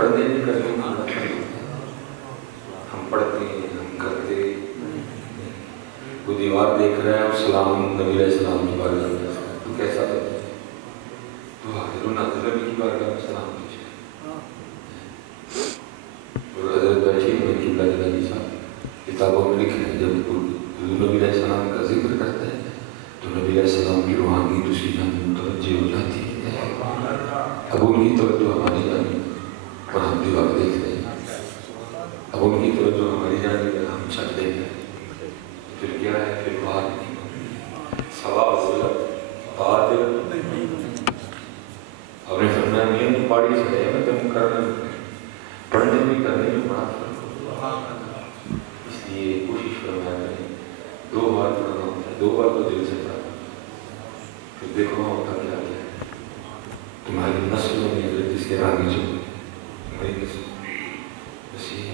پڑھنے نہیں کرنے کی بات ہے. ہم پڑھتے ہیں, ہم کرتے ہیں. وہ دیوار دیکھ رہا ہے اور سلام نبی علیہ السلام کی بارگاہ میں تو کیسا کرتا ہے؟ تو حاضر و ناظر نبی کی بارگاہ میں سلام کیجیے. اور حضرت بیٹھے ہوئے قبلہ جلالی صاحب کتابوں میں لکھے ہیں جب حضور نبی علیہ السلام کا ذکر کرتے ہیں تو نبی علیہ السلام کی روحانی دوسری جانب متوجہ ہو جاتی ہے. اب ان کی توجہ ہماری جانب اور ہم دیوار دیکھ رہے ہیں. اب ان کی توجہ ہماری جانب ہے, ہم چل رہے ہیں. پھر کیا ہے؟ پھر بات ثواب بات آپ نے فرمایا نہیں تو پاڑی سے ہے میں تم کرنا پڑھنے میں کرنے میں بڑا فرق ہوتا ہے. اس لیے کوشش فرمایا کریں 2 بار پڑھنا ہوتا ہے, 2 بار تو دل سے پڑھنا. پھر دیکھو ہوتا کیا ہے تمہاری نسلوں میں جس کے آگے جو ہماری نسل بس یہ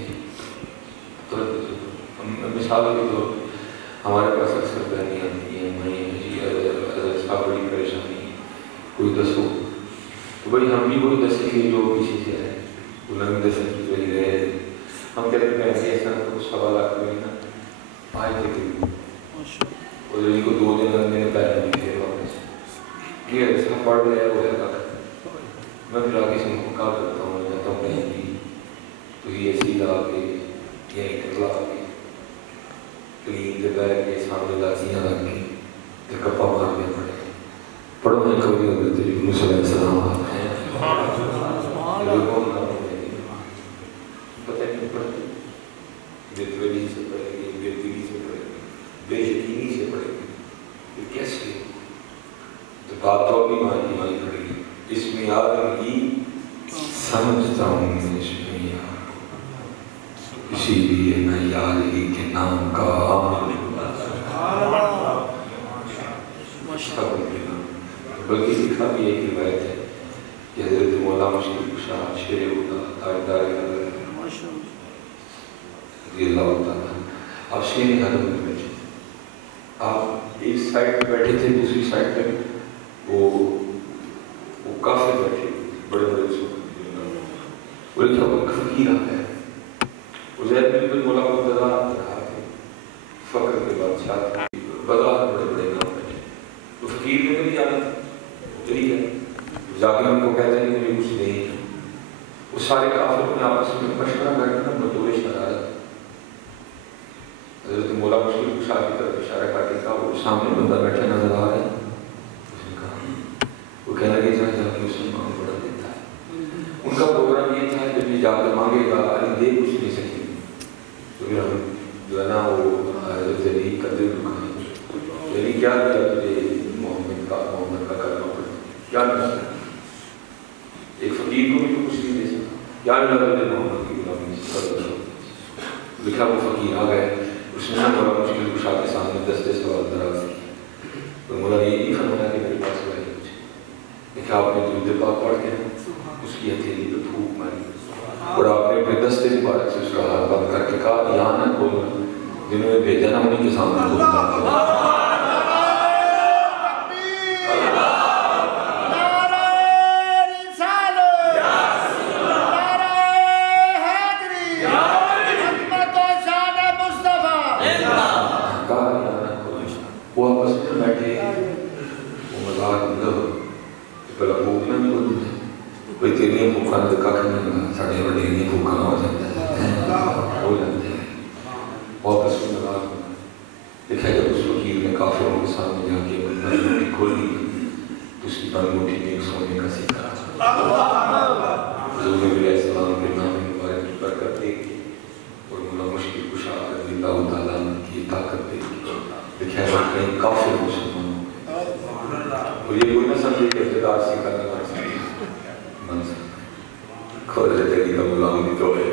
تو مثال کے طور ہمارے پاس اکثر بہنیں آتی ہیں, میں حضرت صاحب بڑی پریشانی کوئی 10 ہو تو بھائی ہم بھی وہی 10 کے جو پیچھے سے آئے وہ نمی 10 کی وہی رہے. ہم کہتے ہیں ایسے ایسا کچھ سوال آتے ہوئے نا آئے تھے اور ان کو 2 دن لگنے نے پیر نہیں پھیر واپس یہ ایسا پڑھ رہے وہ ہے کا میں پھر آگے سے مکہ کرتا ہوں میں کہتا ہوں کہیں بھی تو یہ ایسی لا کے یہ ٹکلا کے کلین کے بیٹھ کے سامنے لازیاں رکھ کے پھر کپا مار کے پڑھے پڑھو میں کبھی حضرت یونس علیہ السلام آتے ہیں لوگوں کا پتہ نہیں پڑھتے بے دلی سے پڑھے گی, بے دلی سے پڑھے گی, بے یقینی سے پڑھے گی. یہ کیسے تو بات تو بھی مانی پڑے گی. اس میں آدم کی سمجھتا ہوں میں اس میں یار اسی لیے میں یار ہی کے نام کا بلکہ لکھا بھی ایک روایت ہے کہ حضرت مولا مشکل کشا شیر ہوگا تاجدار رضی اللہ تعالیٰ آپ شیر حرم میں بیٹھے, آپ ایک سائڈ پہ بیٹھے تھے, دوسری سائڈ پہ وہ کافر بیٹھے بڑے بڑے وہ لکھا وہ فقیر آ گیا. عزیر بن مولا مقتدیٰ رہا ہے فقر کے بادشاہ بازار بڑے بڑے نام بیٹھے تو فقیر نے نہیں جانا ٹھیک ہے جا کے ان کو کہتے ہیں مجھے کچھ نہیں ہے. وہ سارے کافر اپنے آپس میں مشورہ کرتے ہیں بطور شرارت حضرت مولا مشکل کشا کی طرف اشارہ کر کے کہا وہ سامنے بندہ بیٹھا نظر آ رہا ہے. اس نے کہا وہ کہنے لگے جا کے اس نے مانگ بڑا دیتا ہے. ان کا پروگرام یہ تھا جب یہ جا کے مانگے گا علی دے کچھ نہیں سکیں گے تو پھر ہم جو ہے نا وہ حضرت علی کا دل دکھائیں یعنی کیا کیا تجھے محمد کا کلمہ پڑھا کیا نہیں سکتا. ایک فقیر کو بھی تو کچھ نہیں دے سکتا کیا نہیں لگا محمد کی غلامی لکھا وہ فقیر آ گئے. اس نے بڑا مشکل کشا کے سامنے دستے سوال دراز کیا تو مولا یہ نہیں فرمایا کہ میرے پاس ہے کچھ لکھا آپ نے درود پاک پڑھ کے اس کی ہتھیلی پہ پھونک ماری اور آپ نے اپنے دستے مبارک سے اس کا ہاتھ بند کر کے کہا یہاں نہ کھولنا جنہوں نے بھیجا نا انہیں کے سامنے کھولنا. وہ آپس میں بیٹھے وہ مزاق بلا بھوکنا نہیں ہوتی ہے کوئی تیریاں بھوکا نہ دکھا کر نہیں ساڑھے بڑے نہیں بھوکا نہ ہو جاتا ہے ہو جاتے ہیں. وہ آپس میں مزاق دیکھا جب اس فقیر نے کافروں کے سامنے جا کے بڑی روٹی کھولی تو اس کی بڑی روٹی میں ایک سونے کا سکہ حضور نبی علیہ السلام کے نام مبارک کی برکت دیکھی اور مولا مشکل کشا رضی اللہ تعالیٰ کی طاقت دیکھی دیکھا ہے کہیں کافر مسلمان ہو گئے اور یہ کوئی نہ سمجھے کہ اقتدار سے کرنے بن سکتا حضرت علی کا غلام بھی تو ہے.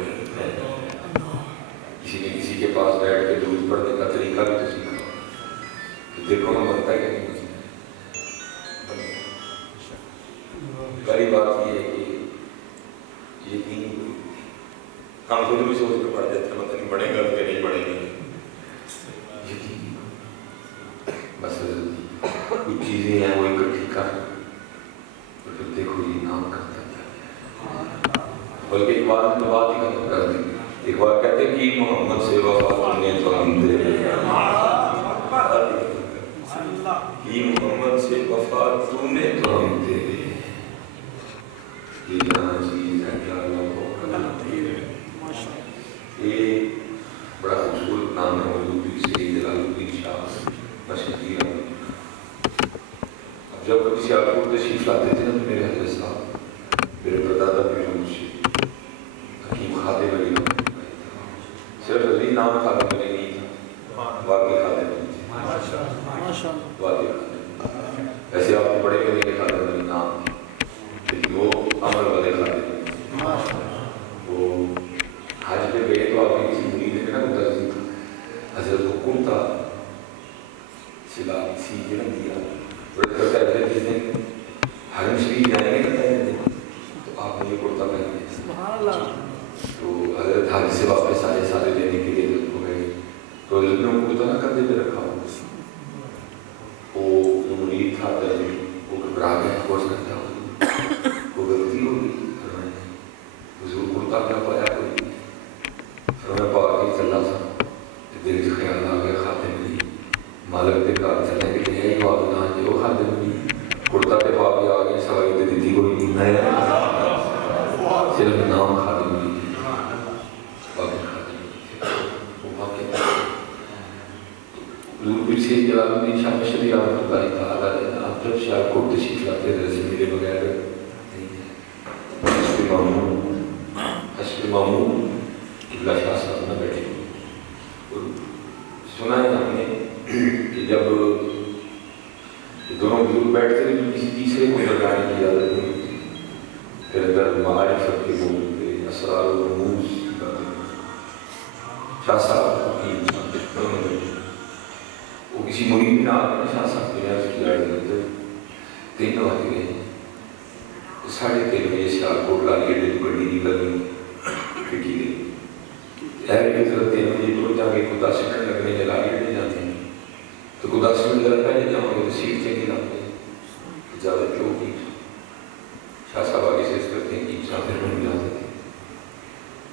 کسی نے کسی کے پاس بیٹھ کے درود پڑھنے کا طریقہ بھی تو سیکھا دیکھو نا بنتا ہے کہ نہیں بنتا. پہلی بات یہ ہے کہ یہ دین ہم خود بھی سوچ کے پڑھ دیتے ہیں مطلب نہیں پڑھیں گا کہ نہیں پڑھیں گے بس کچھ چیزیں ہیں وہ اکٹھی کر اور پھر دیکھو یہ نام کرتا کیا بلکہ اقبال نے بات ہی ختم کر دی. اقبال کہتے ہیں کہ محمد سے وفا تم نے تو ہم تیرے کہ محمد سے وفا تم نے تو ہم تیرے یہ جہاں چیز ہے کیا یہ بڑا خوبصورت نام ہے مولوی سید جلال الدین شاہ مشہور. اب جب کبھی سیالکوٹ تشریف لاتے تھے نا تو میرے حضرت صاحب میرے پردادا پیر مرشد حکیم خادم علی صرف علی نام خادم علی نہیں تھا واقعی خادم علی تھے واقعی خادم. ایسے آپ بڑے بڑے کے خادم علی نام لیکن وہ عمل والے خادم وہ حج پہ گئے تو آپ کی کسی مرید نے نا مترجم حضرت کو کرتا سلا سی جنم دیا بڑے کرتا ہے جس دن حرم شریف جائیں گے تو آپ نے یہ کرتا پہنے تو حضرت حج سے واپس آئے سارے لینے کے لیے حضرت کو گئے تو حضرت نے وہ کرتا نہ کندھے پہ رکھا وہ جو مرید تھا وہ گھبرا گیا کورس کرتا وہ غلطی ہو گئی حضور کرتا کیا پایا کوئی میں پاک ہی چلا تھا دل سے خیال آ گیا خاتم نہیں مالک کے کار چلے کہ یہی بات نہ جو خاتم نہیں کرتا کے پاک آ گئے سوائی دے دیتی کوئی نہیں میں صرف نام خاتم نہیں باقی خاتم نہیں وہ باقی حضور پیر سید جلال الدین شاہ مشہدی رحمۃ اللہ تعالیٰ آپ جب سیالکوٹ تشریف لاتے رضی میرے بغیر حسب معمول قبلہ شاہ صاحب نہ بیٹھے سنا ہے ہم نے کہ جب دونوں بزرگ بیٹھتے تھے تو کسی تیسرے کو لگانے کی اجازت نہیں ہوتی پھر اندر معارفت کے بولتے اسرار و رموز کی باتیں شاہ صاحب کی دونوں بیٹھے وہ کسی مرید میں آتے شاہ صاحب کے عرض کی لڑائی کرتے 3 بج گئے 3:30 بجے سیالکوٹ لالی اڈے کو گڈی نکلنی پھٹی گئی ایرے کی طرف 3 بجے تو جا کے کو 10 منٹ لگنے جلا اڈے جاتے ہیں تو کو 10 منٹ لگتا ہے جاؤں گے تو سیٹ چینج لاتے ہیں زیادہ کیوں کی شاہ صاحب آگے سے اس کرتے ہیں کہ مسافر بن جاتے تھے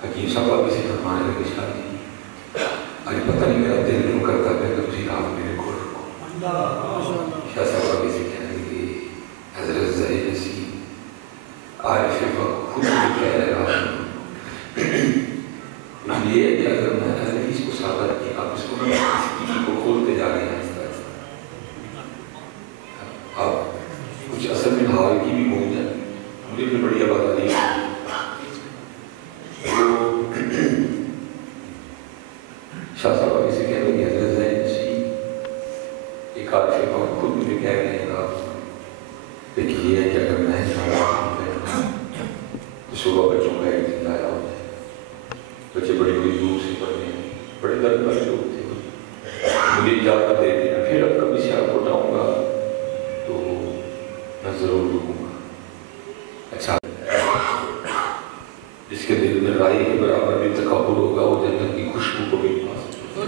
حکیم صاحب آگے سے فرمانے لگے شاہ جی آج پتہ نہیں میرا دل کیوں کرتا ہے کہ تجھے آپ میرے کو رکھو شاہ صاحب آگے سے کہنے لگے حضرت ظاہر نصیب عارف وقت خود بھی کہہ رہا ہوں یہ ہے کہ اگر میں نے حدیث کو سادہ کی آپ اس کو نہ کسی کو کھولتے جا رہے ہیں آپ کچھ اصل میں حال کی بھی گھوم جائیں مجھے بھی بڑی آواز آ رہی ہے شاہ صاحب آگے سے کہہ لیں حضرت ظاہر نصیب ایک عارف وقت خود مجھے کہہ رہے ہیں آپ لیکن یہ ہے کہ اگر میں تو صبح بچوں کا ایک دن لایا ہوتا ہے بچے بڑی بڑی دور سے پڑھتے ہیں بڑے درد والے لوگ تھے مجھے اجازت دے دینا پھر اب کبھی سیالکوٹ آؤں گا تو میں ضرور رکوں گا. اچھا جس کے دل میں رائی کے برابر بھی تکبر ہوگا وہ جنت کی خوشبو کو بھی پا سکتا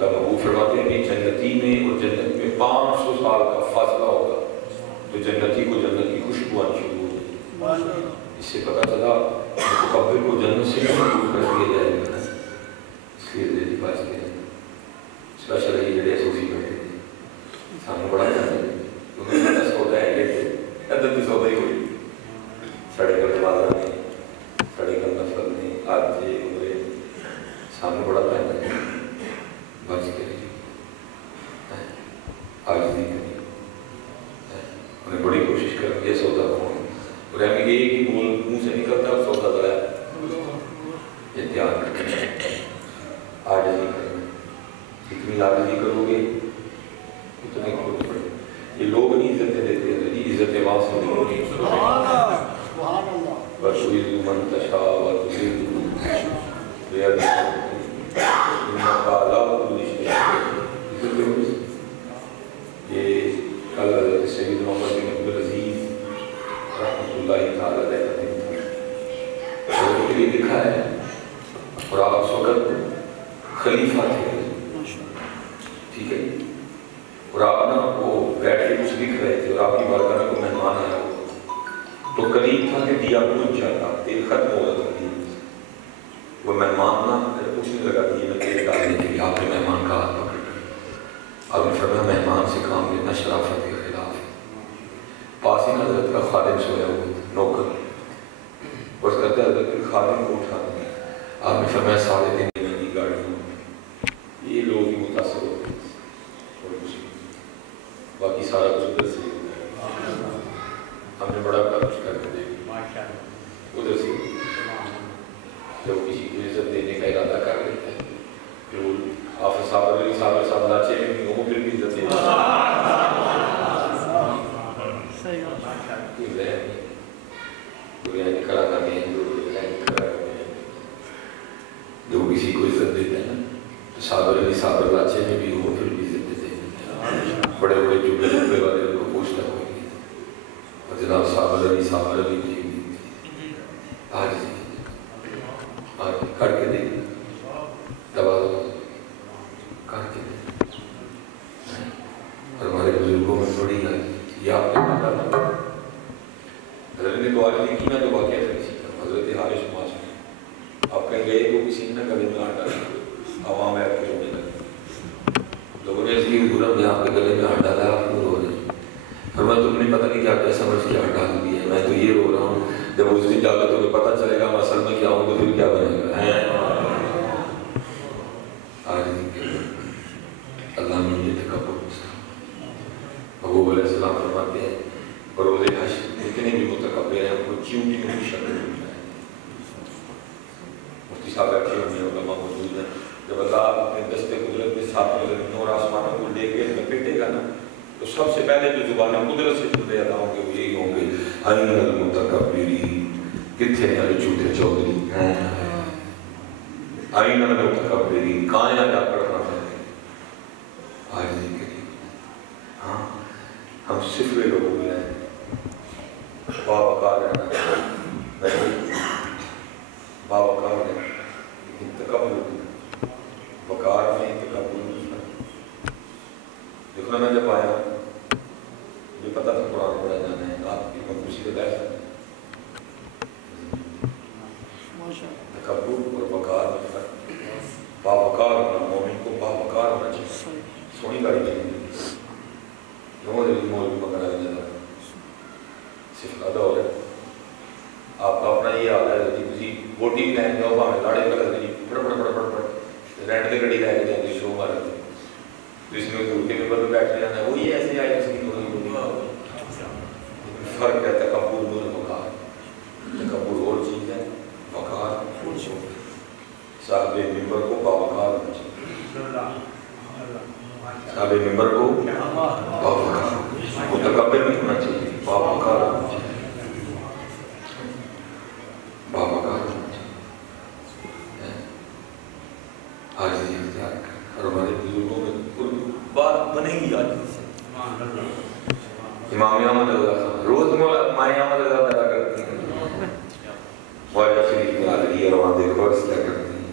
ہے. وہ فرماتے ہیں کہ جنتی میں اور جنت میں 500 سال کا فاصلہ ہوگا تو جنتی کو جنت کی خوشبو آنی شروع ہو جائے. اس سے پتہ چلا متکبر کو جنت سے دور کر دیا جائے گا. اس لیے دلی بات کے اسپیشل یہ جڑے صوفی بیٹھے تھے سامنے بڑا کرتے ہیں انہوں نے سودا ہے لیتے ادھر بھی سودا ہی ہوئی سڑے کر دروازہ میں سڑے کر نفل میں آج یہ عمرے سامنے بڑا پہنتا ہے بچ کے آج نہیں کری انہیں بڑی کوشش کر کے سودا کون اور ہمیں یہ کہ بول منہ سے نکلتا ہے سودا ذرا یہ دھیان رکھیں آج نہیں کریں اتنی عاجزی کرو گے اتنے خود پڑے. یہ لوگ نہیں عزتیں دیتے ہیں جی عزتیں وہاں سے نہیں ہوگی وَتُعِزُّ مَن تَشَاءُ وَتُذِلُّ مَن تَشَاءُ بِيَدِكَ إِنَّكَ عَلَىٰ كُلِّ شَيْءٍ قَدِيرٌ. یہ کل حضرت سید محمد بن عبدالعزیز رحمۃ اللہ تعالیٰ علیہ کا دن تھا. حضرت کے لیے لکھا ہے اور آپ اس وقت خلیفہ تھے ٹھیک ہے اور آپ نا وہ بیٹھ کے کچھ لکھ رہے تھے اور آپ کی بارگاہ میں کوئی مہمان آیا تو قریب تھا کہ دیا بجھ جاتا خادم سویا ہوا تھا، نوکر. بس کہتے ہیں حضرت خادم کو اٹھا دیں. آپ نے فرمایا 3.5 دن میں گاڑیوں یہ لوگ ہی متاثر ہوتے ہیں اور کچھ نہیں، باقی سارا کچھ ادھر سے ہوتا ہے. ہم نے بڑا کچھ کر کے دیکھا ادھر سے جب کسی کو عزت دینے کا ارادہ کر لیتا ہے پھر وہ حافظ صاحب لاچے میں نہیں ہوں پھر بھی عزت دیتا جو کسی کو عزت دیتے ہیں صابر لاچے میں بھی ہو پھر بھی عزت دیتے ہیں. بڑے بڑے جبے والے ان کو پوچھتا ہوئی اور جناب صابر علی بھی آج کر کے دے دبا کر کے دے. اور ہمارے بزرگوں میں بڑی یہ آپ نے پتا حضرت نے دعا نہیں کی. میں تو واقعہ تھا کسی کا حضرت حارث معاذ میں آپ کہیں گئے وہ کسی نے گلے میں ہاتھ ڈالا عوام ایپ کے رونے لگے. لوگوں نے اس کی حضور میں آپ کے گلے میں ہاتھ ڈالا آپ کو رو رہے اور میں تم نے پتہ نہیں کیا کیا سمجھ کے ہاتھ ڈال دیا ہے. میں تو یہ رو رہا ہوں جب اس دن جا کر تمہیں پتہ چلے گا میں اصل میں کیا ہوں تو پھر کیا بنے گا. آج اللہ نے یہ تکبر محبوب علیہ السلام فرماتے ہیں بروز حشر اتنے بھی متکبر ہیں ان کو چیونٹی میں بھی شکل ملتا ہے. مفتی صاحب بیٹھے ہوئے ہیں علماء موجود ہیں. جب اللہ اپنے دستے قدرت کے ساتھ زمینوں اور آسمانوں کو لے کے لپیٹے گا نا تو سب سے پہلے جو زبانیں قدرت سے جڑے ادا ہوں گے وہ یہی ہوں گے این المتکبرین کتنے ہیں جھوٹے چودھری ہیں این المتکبرین کہاں جا پڑھنا ہے. آج نہیں کریے ہاں ہم صرف لوگ ہو گئے ہیں باوقار رہنا باوقار رہنا لیکن تکبر وقار میں تکبر. دیکھو نا میں جب آیا مجھے پتا تھا قرآن پڑھا جانا ہے آپ کی میں خوشی سے بیٹھ سکتا تکبر اور وقار میں فرق. باوقار ہونا مومن کو باوقار ہونا چاہیے. سونی گاڑی چاہیے مولوی پکڑا نہیں جاتا صرف ادا ہو رہا ہے. آپ کا اپنا یہ حال ہے کسی بوٹی بھی لائن جاؤ ہمیں لاڑے کر دی پڑ رینٹ سے گاڑی لے کے جاتی شو مار جس نے دور کے نمبر پہ بیٹھ جانا ہے وہی ایسے آئے اس کی فرق ہے. تکبر اور وقار. تکبر اور چیز ہے وقار اور چیز. صاحب ممبر کو باوقار ہونا چاہیے. صاحب ممبر کو باوقار متکبر نہیں ہونا چاہیے باوقار ہونا چاہیے. باوقار ہونا چاہیے. آج یہ اختیار کر اور ہمارے بزرگوں میں بات بنے گی. آج امام احمد رضا خان روز مائیں احمد رضا پیدا کرتی ہیں. خواجہ شریف میں آدھی اور وہاں دیکھو اس طرح کرتی ہیں.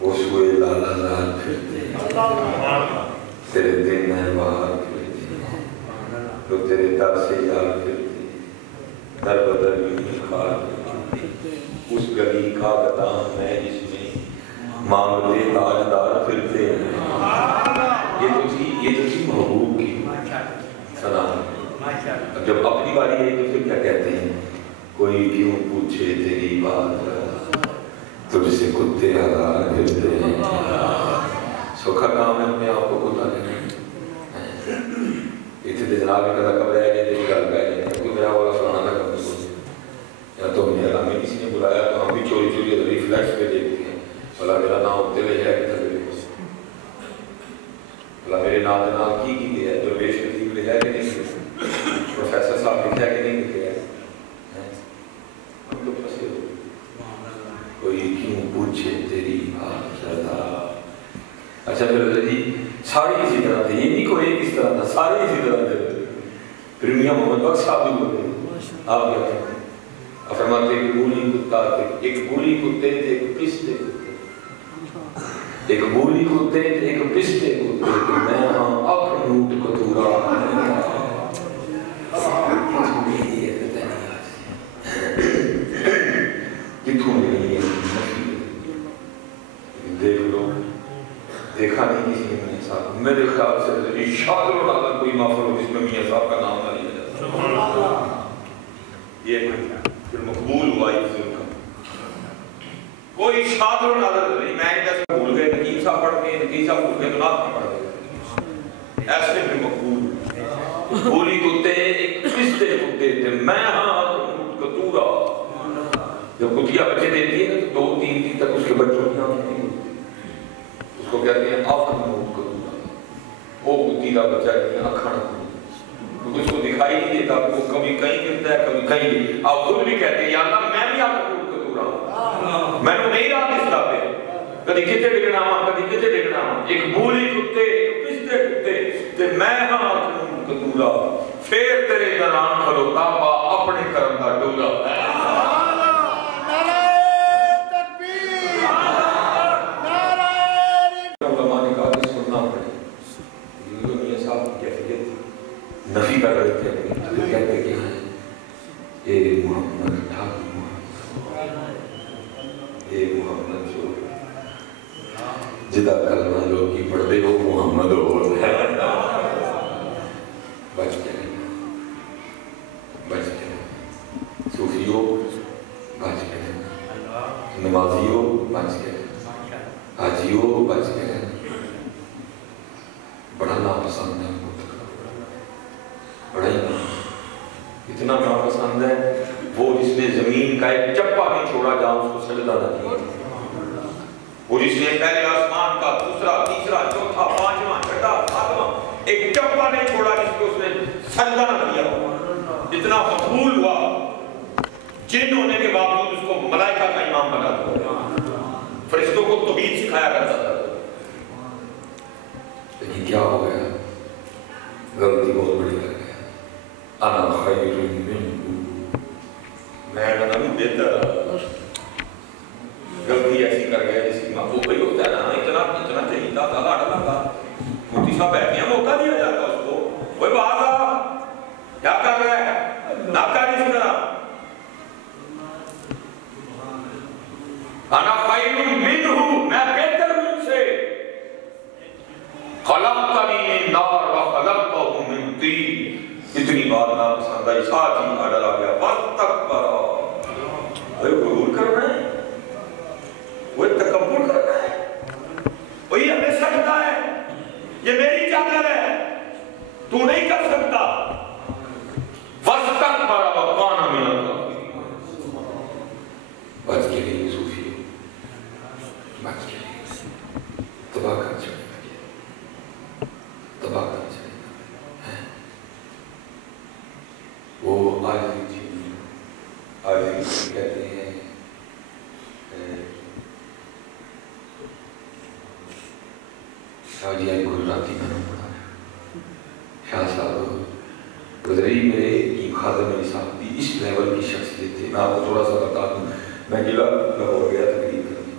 وہ سوئے لالا لال پھرتے تیرے دن ہے باہر پھرتے تو تیرے در سے یار پھرتے در بدر بھی خار پھرتے اس گلی کا گدام ہے جس میں مانگتے تاجدار پھرتے. یہ تو تھی محبوب کی سلام. جب اپنی باری ہے تو پھر کیا کہتے ہیں کوئی کیوں پوچھے تیری بات تجھ سے کتے ہزار پھرتے ہیں. سوکھا کام ہے اپنے آپ کو کتا لینا. اتنے جناب بھی کتا کب رہ گئے تیری گل پہ جائے کوئی میرا والا فلانا تھا کبھی بولتے یا تو ہمیں کسی نے بلایا تو ہم بھی چوری چوری ادھر فلیکس پہ دیکھتے ہیں بلا میرا نام اتنے لے جائے کہ تھلے بلا میرے نام نام کی گیا ہے درویش قدیم لے جائے کہ نہیں پروفیسر صاحب لکھا ہے کہ نہیں لکھا ہے. ہم لوگ پھنسے ہو کوئی کیوں پوچھے تیری بات رضا. اچھا پھر جی سارے اسی طرح تھے یہ نہیں کوئی کس طرح تھا سارے اسی طرح تھے. پھر میاں محمد بخش صاحب بھی بولے آپ کیا کہتے ہیں آپ فرماتے ہیں کہ بولی کتا تھے ایک بولی کتے تھے ایک پستے کتے ایک بولی کتے تھے ایک پستے کتے کہ میں ہاں اپن نوٹ کتورا کتوں نہیں ہے دیکھ لو دیکھا نہیں کسی نے میاں صاحب. میرے خیال سے ارشاد العالم کوئی محفل ہو جس میں میاں صاحب کا نام نہ لیا جاتا شاد و نادر نہیں، میں جیسے بھول گئے نقیب صاحب پڑھ کے، نقیب صاحب بھول گئے تو نات نہ پڑھ گئے، ایسے بھی مقبول بولی کتے ایک پستے کتے تھے، میں ہاں کتورا، جب کتیا بچے دیتی ہے تو 2-3 دن تک اس کے بچوں کی آنکھ نہیں ہوتی، اس کو کہتے ہیں آفت موت کتورا، وہ کتی کا بچہ کہتے ہیں اکھانا کیونکہ اس کو دکھائی نہیں دیتا، وہ کبھی کہیں گرتا ہے کبھی کہیں، آپ خود بھی کہتے ہیں یا اللہ میں بھی آپ کو کتورا ہوں، میں نے نہیں رہا کس طرح پہ، کدی کتے ڈگنا ہوں کدی کتے ڈگنا ہوں، ایک بولی کتے ایک پستے کتے تے میں ہاں کتورا، پھر تیرے دران کھلوتا با اپنے کرم دا ڈولا۔ علماء نے کہا کہ سننا پڑے، یہ میاں صاحب کی کیفیت نفی کر رہے تھے، کہتے کہ ہیں اے محمد ٹھاکر محمد، اے محمد جو جدہ کلمہ لوگ کی پڑھ دے وہ محمد ہو بچ کے صوفیوں بچ کے نمازیوں بچ کے حاجیوں بچ کے بڑا ناپسند ہے، بڑا ہی اتنا ناپسند ہے وہ جس نے زمین کا ایک چپا نہیں چھوڑا جہاں اس کو سجدہ نہ کیا، وہ جس نے پہلے آسمان کا دوسرا تیسرا چوتھا پانچواں چھٹا ساتواں ایک چپا نہیں چھوڑا جس کو اس نے سجدہ نہ کیا، اتنا مقبول ہوا جن ہونے کے باوجود اس کو ملائکہ کا امام بنا دیا، فرشتوں کو توحید سکھایا کرتا تھا، لیکن کیا ہو گیا، غلطی بہت بڑی کر گیا، انا خیر منہ، میں نبی بہتر، غلطی ایسی کر گیا جس کی محبوب بھئی ہوتا ہے نا، اتنا چاہیے تھا ڈالا تھا، مفتی صاحب بیٹھے ہیں موقع دیا جاتا اس کو، وہ باہر آ کیا کر رہا ہے، نہ کر اس طرح، انا خیر منہ، میں بہتر ہوں ان سے، خلقتنی من نار و خلقتہ من طین، اتنی بات نہ پسند آئی، ساتھ ہی ڈلا گیا، واستکبر، وہ غرور کر رہے ہیں، وہ تکبر کر رہا ہے، وہ یہ ہمیں سکتا ہے، یہ میری چادر ہے، تو نہیں کر سکتا، واستکبر وکان من الکافرین، بچ کے لیے صوفی بچ کے لیے تباہ کر چڑھے گا، تباہ کر چڑھے گا، وہ عاجزی کہتے ہیں شاہ جی آئی گجراتی میں نے پڑھا ہے، شاہ صاحب گزری میرے کی خادم علی صاحب بھی اس لیول کی شخصیت تھی، میں آپ کو تھوڑا سا بتا دوں، میں ضلع لاہور گیا تقریر کرنے،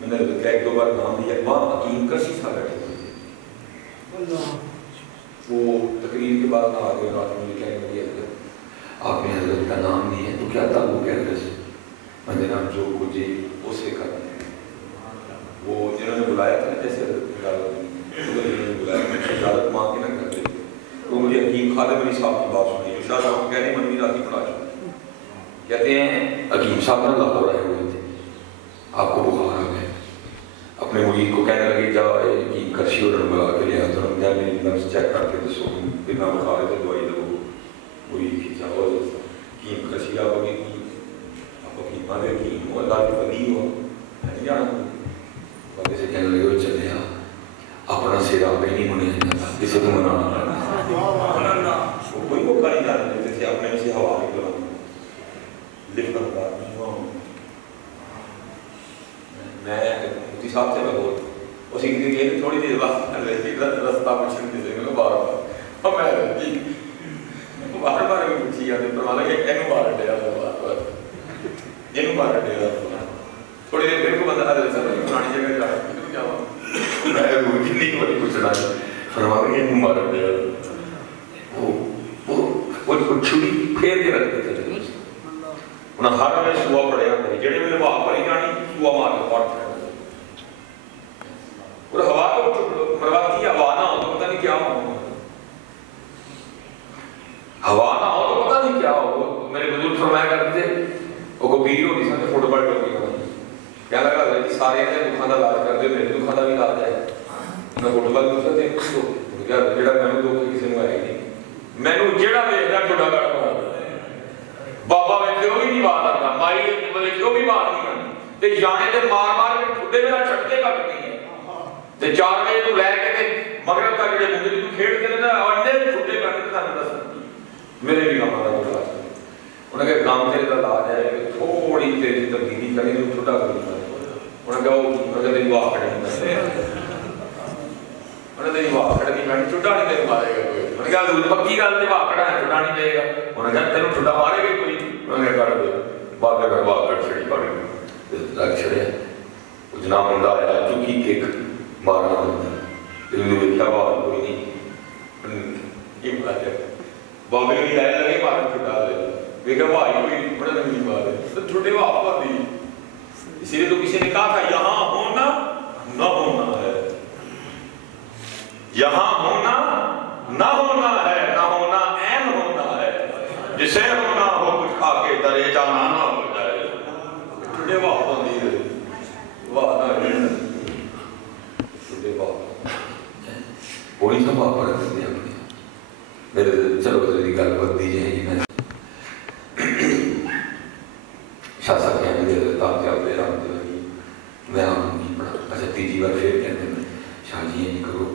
میں نے ایک دو بار نام لیا، وہاں حکیم کرسی صاحب بیٹھے ہوئے، وہ تقریر کے بعد آ کے رات میں کہنے لگے حضرت آپ نے حضرت کا نام نہیں ہے تو کیا تھا، وہ کہہ رہے سے میں نے نام جو مجھے اسے کرنا ہے، وہ جنہوں نے بلایا تھا جیسے حضرت بلایا میں شجاعت ماں کے نہ کر لے، تو مجھے حکیم خادم علی صاحب کی بات سنی، جو شاہ صاحب کو کہنے منوی راتی پڑھا چکے، کہتے ہیں حکیم صاحب نہ لاہور آئے ہوئے تھے، آپ کو بخار آ گئے، اپنے مرید کو کہنے لگے جا حکیم کرشی اور بلا کے لیا تو ہم جائے میری نفس چیک کر کے دسو بنا بخار ہے تو دوائی دو، وہی کھینچا ہوا حکیم کرشی آپ اگے کی آپ حکیم آدھے حکیم ہو اللہ کی ولی ہو نہیں جانا باقی سے کہنے لگے وہ چلے اپنا سیرا پہ نہیں ہونے جاتا کسی کو منانا پڑنا، کوئی موقع نہیں جانے دیتے تھے اپنے میں سے ہوا نکلا لفٹ کرتا، میں مفتی صاحب سے میں بہت اسی کی یہ تھوڑی دیر رستہ پوچھنے کی سے میں بار بار اور میں بار بار میں پوچھی جاتی پروانا کہ اینو بار ڈیا بار بار اینو بار ڈیا تھوڑی دیر پھر کو بندہ حضرت صاحب پرانی جگہ جا میں روح کی نہیں بڑی پوچھنا فرمانا کہ اینو بار ڈیا وہ چھوڑی پھیر کے رکھتے تھے انہاں ہر میں سوا پڑے آتے جڑے میں وہاں پڑی جانی سوا مار کے پڑھ اور ہوا کو مرواتی ہوا نہ ہو تو پتہ نہیں کیا ہو، ہوا نہ ہو تو پتہ نہیں کیا ہو، میرے بزرگ فرمایا کرتے تھے وہ کو پیر ہوتی سن فٹ بال ٹوپی کیا لگا دے سارے دکھاں کا علاج کر دے میرے دکھاں کا بھی علاج ہے میں فٹبال دوسرا دیکھ جہاں مینو دکھ کسی نے آئے نہیں مینو جہاں ویکتا ٹھوڈا گڑ بنا بابا ویکھے وہ بھی نہیں بات آتا مائی ویکھے وہ بھی بات نہیں کرنی تے جانے تے مار مار کے ٹھڈے میرا چھٹکے کٹ نہیں ہے تے 4 بجے تو لے کے مغرب تک جڑے منڈے تو کھیڈتے رہنا انڈے ٹھڈے کٹ کے سانوں دس میرے بھی کام کا علاج انہیں کہ کام تیرے کا علاج ہے کہ تھوڑی تیری تبدیلی کریں تو چھوٹا کر دیں انہیں کہا وہ تیری واہ کھڑے نہیں انہیں تیری واہ کھڑے نہیں کھڑے چھوٹا نہیں تیرے مارے گا کوئی انہیں کہا پکی گل تیری واہ کھڑا ہے چھوٹا نہیں دے گا انہیں کہا تیرے چھوٹا مارے گا کوئی انہیں کہا کر دے واہ کر چھڑی پڑ گئی لگ چھڑے جناب منڈا آیا چکی کیک مارنا انہیں دیکھا واہ کوئی نہیں یہ بات ہے بابے بھی آئے لگے مارن چھوٹا دے دیکھا بھائی کوئی بڑا نہیں بات ہے تو چھوٹے باپ پر دی اسی لیے تو کسی نے کہا تھا یہاں ہونا نہ ہونا ہے یہاں ہونا نہ ہونا ہے نہ ہونا عین ہونا ہے جسے ہونا ہو کچھ کھا کے درے جانا نہ ہو جائے چھوٹے باپ پر دی واہ نہ چھوٹے باپ وہی سب باپ پر دی اپنی میرے چلو ذری گل بات دی جائے گی میں شاہ صاحب کہنے دے تاب سے آپ لے رہا ہوں میں آؤں نہیں پڑھا اچھا تیجی بار پھر کہتے ہیں شاہ جی یہ کرو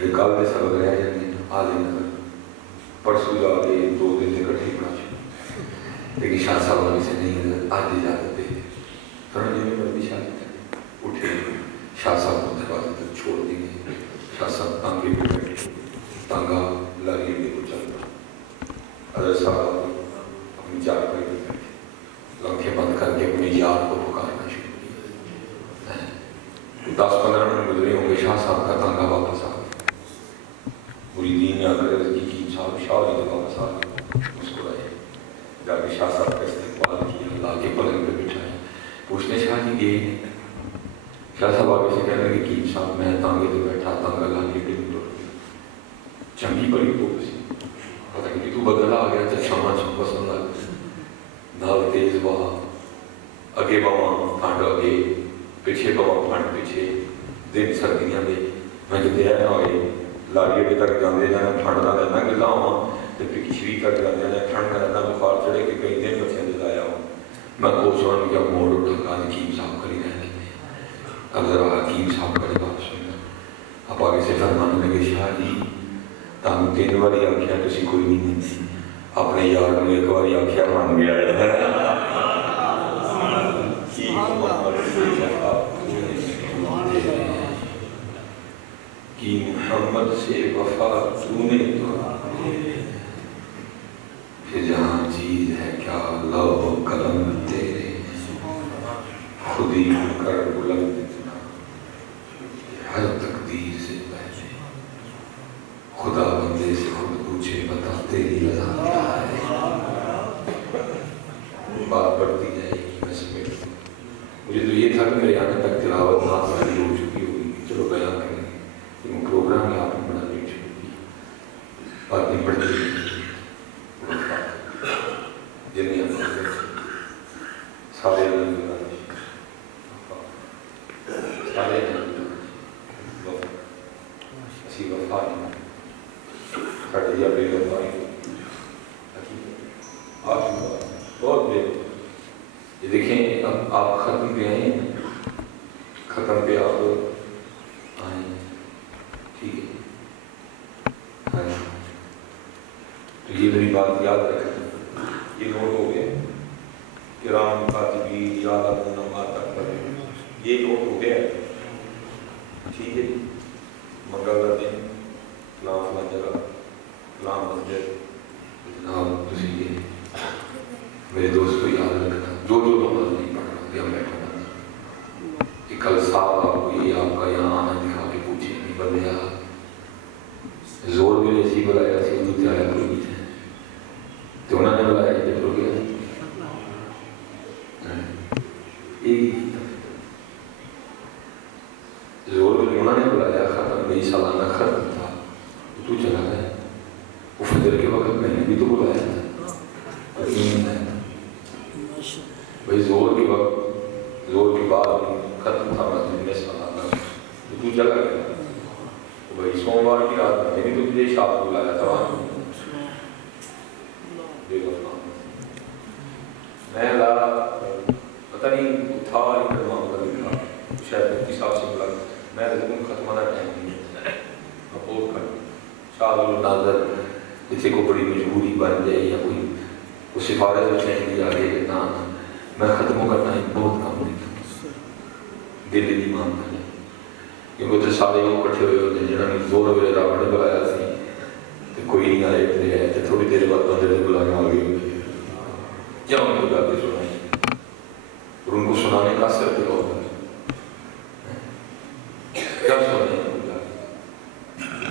رکال دے سبق رہ جائیں آدھے نظر پرسو جا کے 2 دن سے کٹھی پڑھا چھو لیکن شاہ صاحب ہمیں سے نہیں آدھی اجازت دے فرم جی میں مرضی شاہ جی اٹھے شاہ صاحب کو دروازے تک چھوڑ دی گئی شاہ صاحب تانگے پہ بیٹھے تانگا لاری پہ کو چل رہا حضرت صاحب اپنی چار پر بیٹھے لنکھیں بند کر کے اپنے یار کو پکارنا شروع کیا 10-15 منٹ گزرے ہوں گے شاہ صاحب کا تانگا واپس آ گیا مریدین نے آ کر عرض کی صاحب شاہ جی تو واپس آ گیا مسکرائے جا کے شاہ صاحب کا استقبال کیا لا کے پلنگ پہ بٹھائے پوچھنے شاہ جی گئے نہیں شاہ صاحب آگے سے کہنے لگے کہ صاحب میں تانگے تو بیٹھا تانگا لا کے ٹرین ٹوٹ گیا چنگی پڑی تو کسی پتہ نہیں تو بدلا آ گیا تو شامہ چھ پسند آ گیا نال تیز باہ اگے باواں ٹھنڈ اگے پیچھے باواں ٹھنڈ پیچھے دن سردیاں دے میں کہتے ہیں نہ ہوئے لاری اگے تک جاندے جانا ٹھنڈ نہ رہنا گلا ہوا تو پچھلی تک جاندے جانا ٹھنڈ نہ رہنا بخار چڑھے کہ کئی دن بچے دلایا ہوں میں کوچوان کیا موڑ اٹھا کہا حکیم صاحب کری رہنے اب ذرا حکیم صاحب کرے بات سننا اب آگے سے فرمانے لگے شاہ جی تم 3 باری آخیا تسی کوئی نہیں تھی اپنے یار نے ایک بار آخیا مان گیا ہے کہ محمد سے وفا تو نے تو کہ جہاں چیز ہے کیا لوح و قلم تیرے خود ہی کر بلند اتنا ہر تقدیر سے پہلے خدا بندے سے خود پوچھے بتا تیری رضا کیا ہے بات بڑھتی جائے گی میں سمیٹ مجھے تو یہ تھا کہ میرے آنے تک تلاوت بہت ساری ہو چکی ہوگی چلو بیان کریں گے لیکن پروگرام میں آپ نے بڑا لیٹ ہوگی باتیں بڑھتی ہیں جنہیں ہم سارے سارے اسی وفا نہیں ساڑھے یا بے وفائی بہت بے یہ دیکھیں اب آپ ختم پہ آئیں ختم پہ آپ آئیں ٹھیک ہے تو یہ میری بات یاد رکھیں یہ نوٹ ہو گئے کرام کاتبی یعلمون ما تفعلون یہ نوٹ ہو گیا ٹھیک ہے منگل دن فلاں فلاں جگہ فلاں مسجد جناب تسی یہ میرے دوست کو یاد رکھنا جو نماز نہیں پڑھ رہا یا بیٹھا ہوا کہ کل صاحب آپ کو یہ آپ کا یہاں آنا دکھا کے پوچھے نہیں بندیا زور میں ایسی بلایا سی تو آیا کوئی نہیں تھے تو انہوں نے بلایا کہ جب رو گیا زور میں انہوں نے بلایا ختم نہیں سالانہ ختم تھا تو چلا گیا وہ فجر کے وقت میں نے بھی تو بلایا تھا بھائی زور کے وقت زور کی بات ختم تھا مسجد میں سالانہ تو چلا گیا بھائی سوموار کی رات میں بھی تو تجھے شاپ بلایا تھا وہاں میں پتہ نہیں تھا شاید مفتی صاحب سے بلا میں رجب ختمہ کا ٹائم نہیں اپوز کر شاہ ناظر کسی کو بڑی مجبوری بن جائے یا کوئی سفارش میں چاہیے آگے کہ نہ میں ختم کرنا ایک بہت کام نہیں کرتا دل نہیں مانتا ہے کیونکہ تو سارے وہ کٹھے ہوئے ہوتے ہیں جنہوں نے زور ویلے رب نے بلایا سی تو کوئی نہیں آئے تھے تو تھوڑی دیر بعد بندے نے بلانا آ گئی ہوتی ہے کیا ان کو جاتے سنائیں اور ان کو سنانے کا اثر کیا ہوتا ہے کیا سنائیں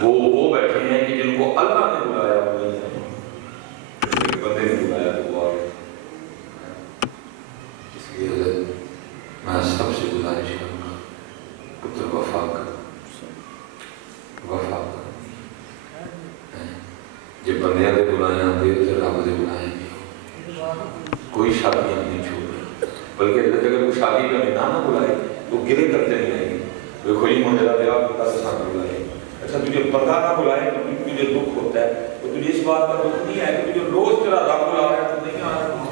وہ بیٹھے ہیں کہ جن کو اللہ نے بلایا وہ نہیں ہے بندے نے بلایا تو وہ آگے اس لیے حضرت میں سب سے گزارش کروں گا پتر وفا کر جب بندیاں دے بلائیں آتے ہیں تو رب دے بلائیں گے کوئی شادیاں نہیں چھوڑ بلکہ اگر کوئی شادی کا نہ بلائے تو گرے کرتے نہیں رہیں گے وہ کوئی مجھے دے آپ پتا سے ساتھ بلائے اچھا تجھے بندہ نہ بلائے تو تجھے دکھ ہوتا ہے تو تجھے اس بات کا دکھ نہیں ہے کہ تجھے روز تیرا رب بلا رہا ہے تو نہیں آ رہا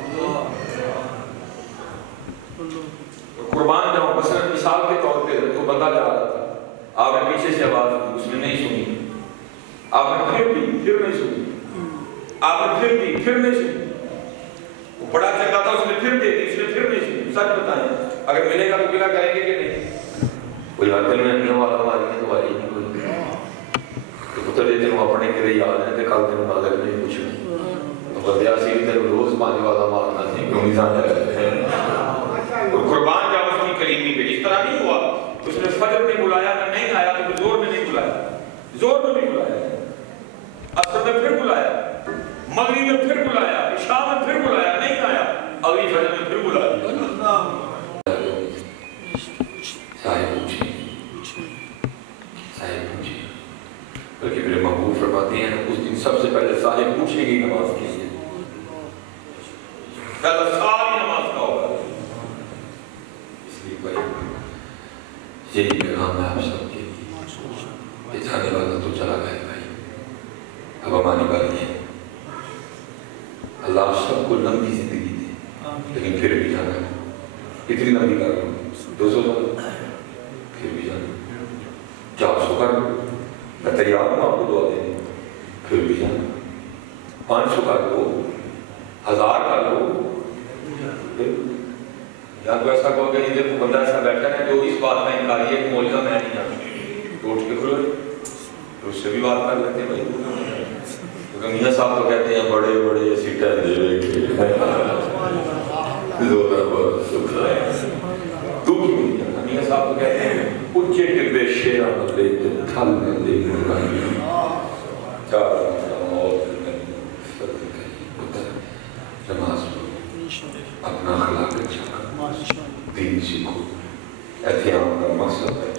قربان جاؤں مثلا مثال کے طور پہ تو بندہ جا رہا تھا آپ نے پیچھے سے آواز دی اس نے نہیں سنی آپ نے پھر دی پھر نہیں سنی آپ نے پھر دی پھر نہیں سنی وہ بڑا چنگا تھا اس نے پھر دے دی اس نے پھر نہیں سنی سچ بتائیں اگر ملے گا تو گلا کریں گے کہ نہیں کوئی ہاتھ میں اپنے والا ہماری ہے تو آئی نہیں کوئی تو پتر دیتے ہیں وہ اپنے کے لیے یاد ہے کہ کل دن مالک نہیں کچھ نہیں تو بندیا سی بھی تیرے روز پانچ والا مارنا نہیں کیوں نہیں سانجا کرتے ہیں اور قربان جاؤ اس کی کریمی پہ اس طرح نہیں ہوا اس نے فجر میں بلایا میں نہیں آیا تو زور میں نہیں بلایا زور میں نہیں بلایا عصر میں پھر بلایا مغرب میں پھر بلایا عشاء میں پھر بلایا نہیں آیا اگلی فجر میں پھر بلایا صاحب پوچھیں بلکہ میرے محبوب فرماتے ہیں اس دن سب سے پہلے صاحب پوچھنے کی نماز کیجیے پہلا ساری نماز کا ہوگا اس لیے بھائی یہی پیغام ہے آپ سب کے لیے یہ جانے والا تو چلا گئے بھائی اب ہماری باری ہے اللہ سب کو لمبی زندگی دے لیکن پھر بھی جانا ہے کتنی لمبی کر رہا ہوں 200 سال پھر بھی جانا 400 کر لو میں تیار ہوں آپ کو دعا دینے پھر بھی جانا 500 کر لو 1000 کر لو یا تو ایسا کہو کہ جب بندہ ایسا بیٹھا ہے جو اس بات میں انکاری ہے کہ موجودہ میں نہیں جانا تو اٹھ کے کھلو تو اس سے بھی بات کر لیتے ہیں بھائی کیونکہ میاں صاحب تو کہتے ہیں بڑے بڑے سیٹیں دے رکھے زورہ بہت شکر ہے تو کیوں نہیں جانا میاں صاحب تو کہتے ہیں اچھے ٹبے شیرہ بدلے تھل میں دے مرگائی چار موت میں فرد کہیں نماز اپنا اخلاق اچھا کر دین سیکھو احتیام کا مقصد ہے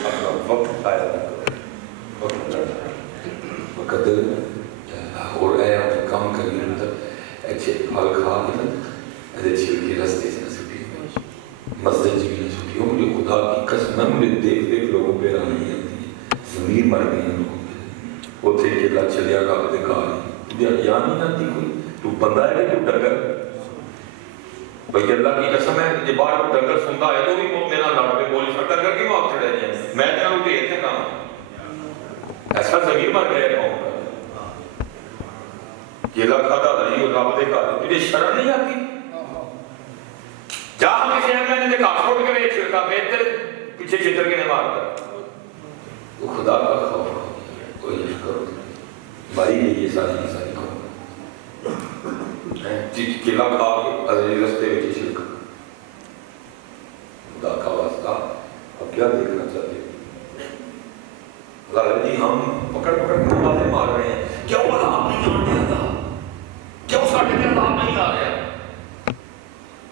اپنا وقت ضائع نہ کرو وقت لڑنا وقت اور اے آپ کام کرنے اندر اچھے پھل کھا کے اچھے چھلکی رستے سے نہ سکتی مسجد جی بھی نہ سکتی ہو مجھے خدا کی قسم مجھے دیکھ لوگوں پہ رانی آتی ہے زمین مر گئی ہیں لوگوں پہ وہ تھے کہ اللہ چلیا گا اپنے کار تجھے یاد نہیں آتی کوئی تو بندہ ہے کہ تو ڈنگر بھئی اللہ کی قسم ہے کہ بار کو ڈنگر سنتا ہے تو بھی میرا لڑ پہ بولی سکتا ڈنگر کی موت چڑھے ہیں میں اتنا اٹھے تھے کام ایسا زمین مر گئے قوم کا کہ اللہ کھاتا نہیں اور رب دیکھا تجھے شرم نہیں آتی جہاں کسی ہے میں نے دیکھا چھوٹ کے بیچ چھڑکا بہتر پیچھے چتر کے نے مارتا وہ خدا کا خوف کوئی نہیں کرو بھائی یہ ساری کہوں قلعہ کھا کے عزیز رستے میں چھڑکا خدا کا واسطہ اب کیا دیکھنا چاہتے ہیں غالب جی ہم پکڑ کے نمازیں مار رہے ہیں کیوں عذاب نہیں آنے آتا کیوں ساٹھے کے عذاب نہیں آ رہا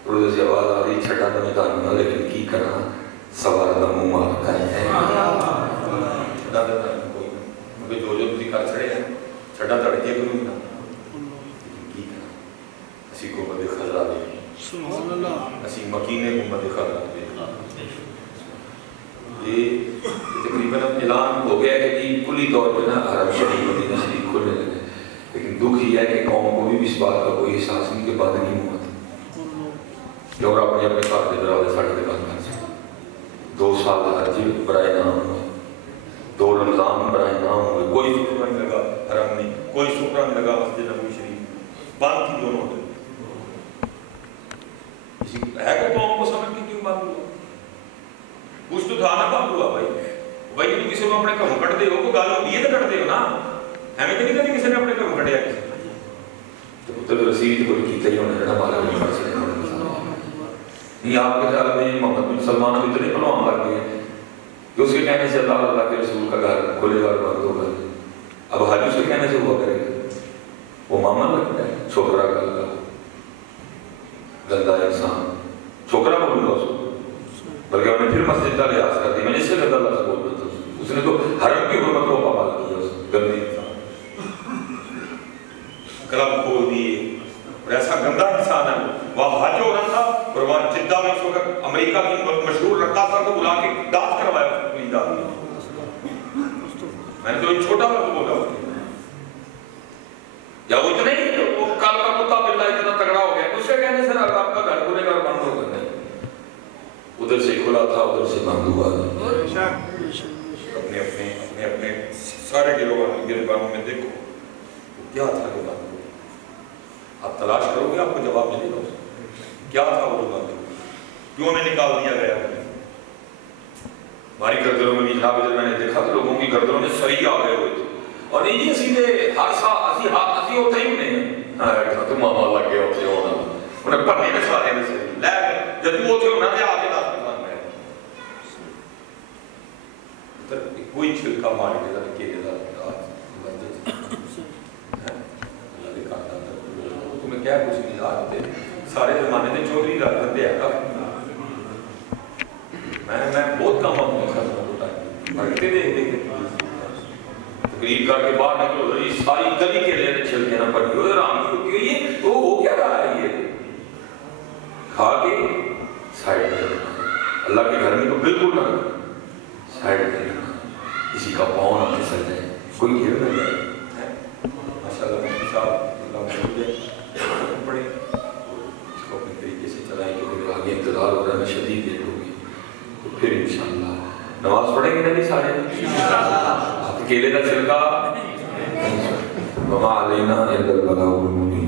روز سے آواز آ رہی چھٹا تو میں کہا لیکن کی کرنا سوار دا منہ مار کریں چھٹا تو کوئی مجھے جو تھی کر چھڑے ہیں چھٹا تڑکے کروں گا کی کرنا اسی کو بڑے خزرہ دے سبحان اللہ اسی مکینے گنبد خضرا دیکھ یہ تقریباً اعلان ہو گیا کہ جی کلی طور پہ نا حرم شریف مدینہ شریف کھلنے لگے، لیکن دکھ یہ ہے کہ قوم کو بھی اس بات کا کوئی احساس نہیں کہ بند نہیں ہوا تھا، جو اپنے اپنے گھر کے دروازے ساڑھے کے بند کر سکتے۔ 2 سال حج برائے نام ہوئے، 2 رمضان برائے نام ہوئے، کوئی سکرہ نہیں لگا حرم میں، کوئی سکرہ نہیں لگا مسجد نبوی شریف، بند کی دونوں ہوتے ہے کہ قوم کو سمجھ کے کیوں بند ہوا؟ کچھ تو تھا نا بند ہوا بھائی، بھائی تو کسی کو اپنے گھروں کٹ دے ہو، کوئی گال ہوتی ہے تو کٹ دے ہو نا، ہمیں تو نہیں کہتے کسی نے اپنے گھروں کٹیا کسی تو پتر رسید کو کیتا ہی ہونے رہنا مالا بھی فرسی نے ہونے نہیں۔ آپ کے خیال میں محمد بن سلمان اب اتنے پلوان لگ گئے کہ اس کے کہنے سے اللہ کے رسول کا گھر کھلے گا بند ہوگا، اب حج اس کے کہنے سے ہوا کرے گا، وہ ماما لگتا ہے چھوکرا کا لگا گندہ انسان، چھوکرا بولوں گا اس کو، بلکہ انہیں پھر مسجد کا لحاظ کر دی، میں نے اس سے گندہ لفظ بول رہا تھا، اس نے تو حرم کی حرمت کو پامال کیا اس گندے انسان، کلب کھول دیے، اور ایسا گندہ انسان ہے وہاں حج ہو رہا تھا اور وہاں جدہ میں اس وقت امریکہ کی مشہور رقاصہ کو بلا کے ڈانس کروایا اس کو، میں نے تو ایک چھوٹا لفظ بولا یا وہ اتنے ہی وہ کال کا کتا بلّا اتنا تگڑا ہو گیا اس سے کہنے سے آپ کا گھر کھلے گا بند ہوگا نہیں، ادھر سے کھلا تھا ادھر سے بند ہوا، اپنے اپنے اپنے اپنے سارے گروہوں میں دیکھو کیا تھا کہ بند ہوا، آپ تلاش کرو گے آپ کو جواب ملے گا، کیا تھا وہ جو بند ہوا، کیوں ہمیں نکال دیا گیا؟ ہماری گردنوں میں بھی جناب ادھر میں نے دیکھا تھا لوگوں کی گردنوں میں سری آ گئے ہوئے تھے، اور یہ سیدھے حادثہ اسی ہوتا ہی انہیں تو ماما لگ گیا ہوتے ہونا انہیں پڑھنے میں سارے میں سے لے جب تو ہوتے ہونا دے آگے داس بن گئے کوئی چھلکا مار کے در کے در اللہ نے کہا تمہیں کیا کچھ نہیں آج دے سارے زمانے میں چودری رکھ دے آگا میں بہت کام آپ کو ختم ہوتا ہے بھرتے دے دے تقریب کر کے باہر نکلو رہی ساری گلی کے لیے چھلکے نہ پڑی ہو رام کی کیوں یہ وہ ہو کیا رہا ہے یہ کھا کے سائڈ میں اللہ کے گھر میں تو بالکل نہ سائڈ میں کسی کا پاؤں نہ پھسل جائے کوئی گھر نہ جائے ماشاءاللہ مفتی صاحب اللہ محمد پڑھیں اس کو اپنے طریقے سے چلائیں کیونکہ آگے انتظار ہو رہا ہے شدید دیر ہوگی تو پھر انشاءاللہ نماز پڑھیں گے نبی سارے آپ اکیلے کا چلکا وما علینا الا البلاغ المبین